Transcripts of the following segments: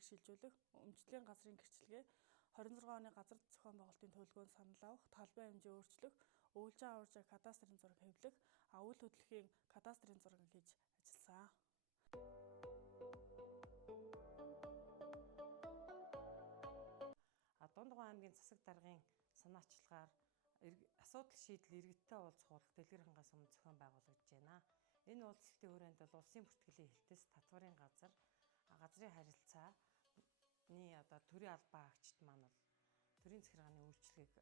хэрэгшилжүүлэх, өмчтлийн газрын гэрчлэгээ, 26 оны газар зохион байгуулалтын төлөвлөгөөнд санал авах, талбай хэмжээ өөрчлөх, өвөлжин аваржаа кадастрын зураг хэвлэх, үйл хөдлөлийн кадастрын зураг хийж ажилласан. Дундгой аймгийн засаг даргын санаачлагаар асуудал шийдэл иргэдтэй уулзах хурал дэлгэр хангаас өмнө зохион байгуулагдж байна. Энэ уулзалтын хүрээнд бол улсын бүртгэлийн хэлтэс, татварын газрын харилцааны төрийн албан хаагчид маань бол төрийн захиргааны үйлчлэгийг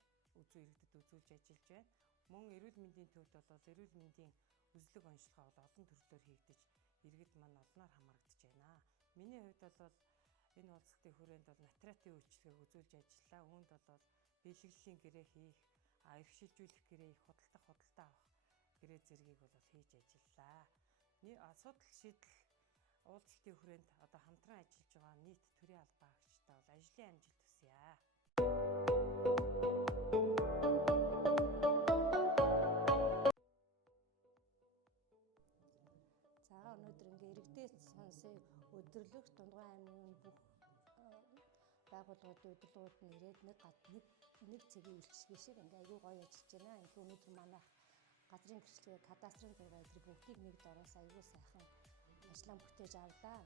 иргэдэд үзүүлж ажиллаж байна. Мөн эрүүл мэндийн төвд бол эрүүл мэндийн үзлэг онцлогоо олон төрлөөр хийгдэж иргэд маань олноор хамрагдаж байна. Миний хувьд бол энэ уулзалтын хүрээнд бол нотератын үйлчлэгийг үзүүлж ажиллаа. Үүнд бол бэлгэлийн гэрээ хийх, эрхшилжүүлэх гэрээ их худалдаа авах гэрээ зэргийг бол хийж ажиллаа. Асуудал шийдэл уулзалтын хүрээнд хамтран ажиллаж байгаа нийт төрийн албан хаагчтай бол ажлын амжилт хүсье. За өнөөдөр иргэдээс сонсыг өдөрлөх Дундгой аймгийн бүх байгууллагуудын өдөрлгүүд нь ирээд нэг цагийн үйлчлэгээ шиг аюу гоё ажиллаж байна. Инх өнөөдөр манай газрын гэрчлэгээ, кадастрын зураг эдгээр бүгдийг нэг дороос аюу сайхан ажиллаа бүтээж авлаа.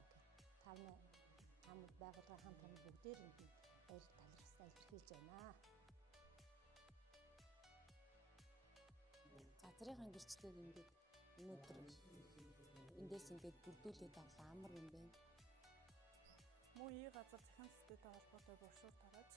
Хамт байгууллага хамт бүгдээр баяр талархсаа илэрхийлж байна. Газрынхаа гэрчлэгийг ингээд өнөөдөр эндээс ингээд бүрдүүлээд авлаа, амар юм байна. Мөн газар захин төсөлтэй холбоотой брошюр тарааж